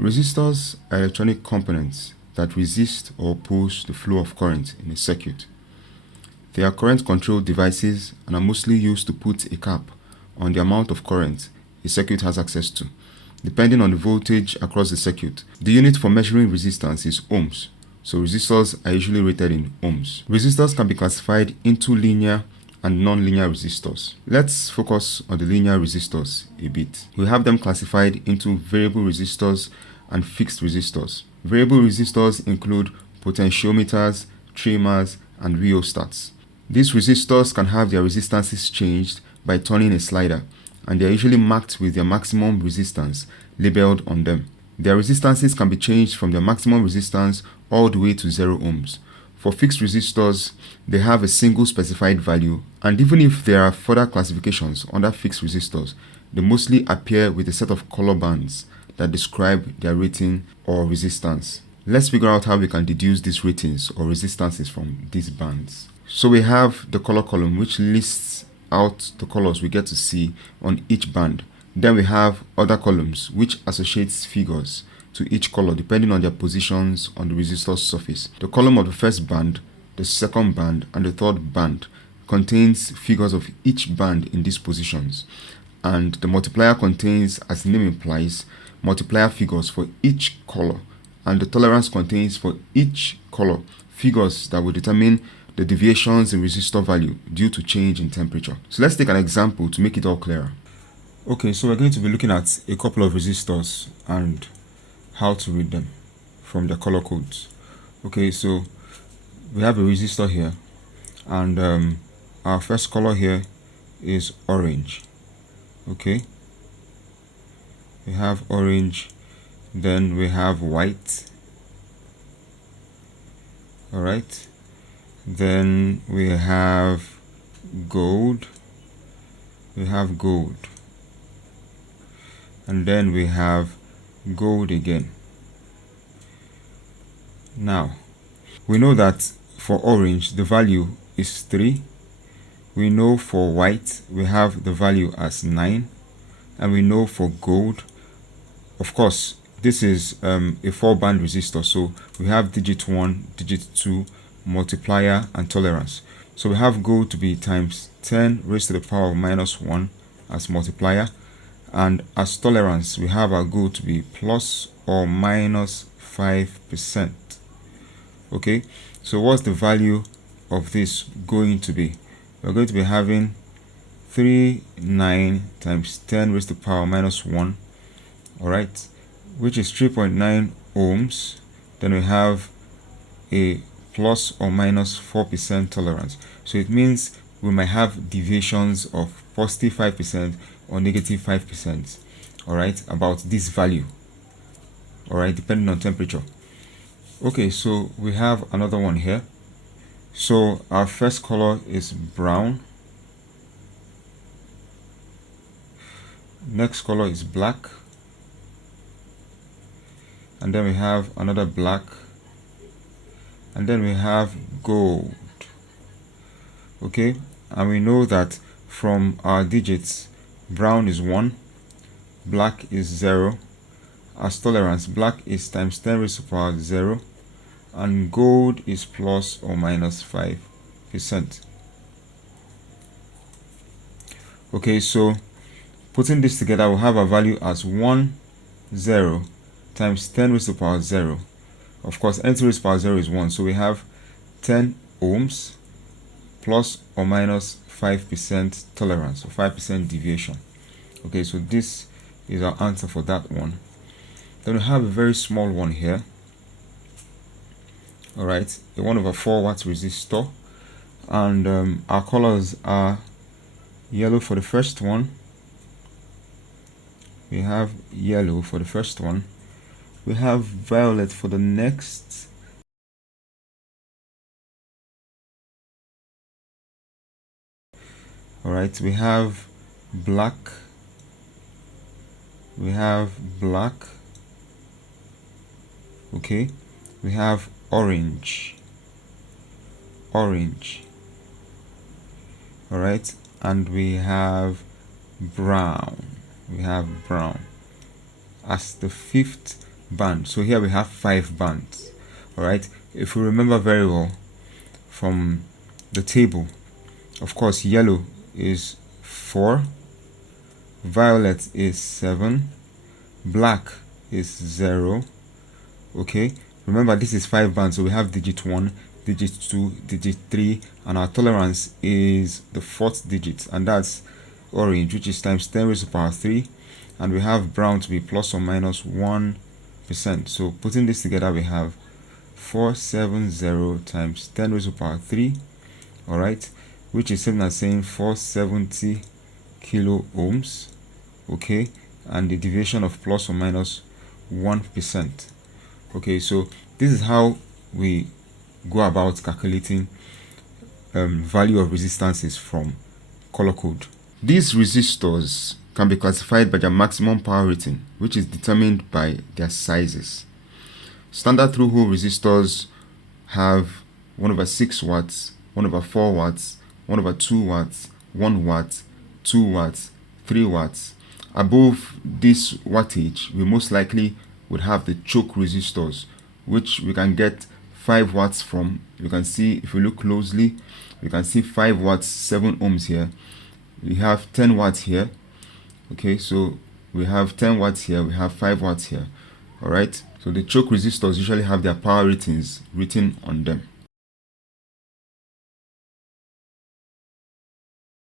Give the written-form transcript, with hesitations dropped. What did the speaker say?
Resistors are electronic components that resist or oppose the flow of current in a circuit. They are current-controlled devices and are mostly used to put a cap on the amount of current a circuit has access to, depending on the voltage across the circuit. The unit for measuring resistance is ohms, so resistors are usually rated in ohms. Resistors can be classified into linear and non-linear resistors. Let's focus on the linear resistors a bit. We have them classified into variable resistors and fixed resistors. Variable resistors include potentiometers, trimmers, and rheostats. These resistors can have their resistances changed by turning a slider, and they are usually marked with their maximum resistance labeled on them. Their resistances can be changed from their maximum resistance all the way to 0 ohms. For fixed resistors, they have a single specified value, and even if there are further classifications under fixed resistors, they mostly appear with a set of color bands that describe their rating or resistance. Let's figure out how we can deduce these ratings or resistances from these bands. So we have the color column, which lists out the colors we get to see on each band. Then we have other columns, which associates figures to each color depending on their positions on the resistor's surface. The column of the first band, the second band, and the third band contains figures of each band in these positions, and the multiplier contains, as the name implies, multiplier figures for each color, and the tolerance contains for each color figures that will determine the deviations in resistor value due to change in temperature. So let's take an example to make it all clearer. Okay, so we're going to be looking at a couple of resistors and how to read them from their color codes. Okay, so we have a resistor here, and our first color here is orange. Okay, we have orange, then we have white. All right, then we have gold, and then we have gold again. Now, we know that for orange the value is 3. We know for white we have the value as 9, and we know for gold, of course, this is a 4-band resistor, so we have digit 1, digit 2, multiplier, and tolerance. So we have gold to be times 10 raised to the power of minus 1 as multiplier, and as tolerance we have our gold to be plus or minus 5%. Okay, so what's the value of this going to be? We're going to be having 39 times 10 raised to the power minus 1, all right, which is 3.9 ohms. Then we have a plus or minus 4% tolerance. So it means we might have deviations of positive 5% or negative 5%, all right, about this value, all right, depending on temperature. Okay, so we have another one here. So our first color is brown, next color is black, and then we have another black, and then we have gold. Okay, and we know that from our digits, brown is 1, black is 0. As tolerance, black is times 10 raised to the power 0, and gold is plus or minus 5%. Okay, so putting this together, we'll have a value as 1, 0 times 10 raised to the power 0. Of course, n raised to the power 0 is 1, so we have 10 ohms plus or minus 5% tolerance, or 5% deviation. Okay, so this is our answer for that one. Then we have a very small one here. All right, a 1/4 watt resistor, and our colors are yellow for the first one. We have yellow for the first one. We have violet for the next. All right, we have black. Okay, we have orange. All right, and we have brown. As the 5th band. So here we have 5 bands. All right, if we remember very well from the table, of course yellow is 4, violet is 7, black is 0. Okay, remember this is 5 bands, so we have digit 1, digit 2, digit 3, and our tolerance is the 4th digit, and that's orange, which is times 10 raised to the power 3, and we have brown to be plus or minus 1%. So putting this together, we have 470 times 10 raised to the power 3, all right, which is same as saying 470 kilo ohms. Okay, and the deviation of plus or minus 1%. Okay, so this is how we go about calculating value of resistances from color code. These resistors can be classified by their maximum power rating, which is determined by their sizes. Standard through-hole resistors have 1/6 watts, 1/4 watts, 1/2 watts, 1 watt, 2 watts, 3 watts. Above this wattage, we most likely would have the choke resistors, which we can get 5 watts from. You can see, if you look closely, you can see 5 watts, 7 ohms here. We have 10 watts here. Okay, so we have 10 watts here, we have 5 watts here. All right, so the choke resistors usually have their power ratings written on them.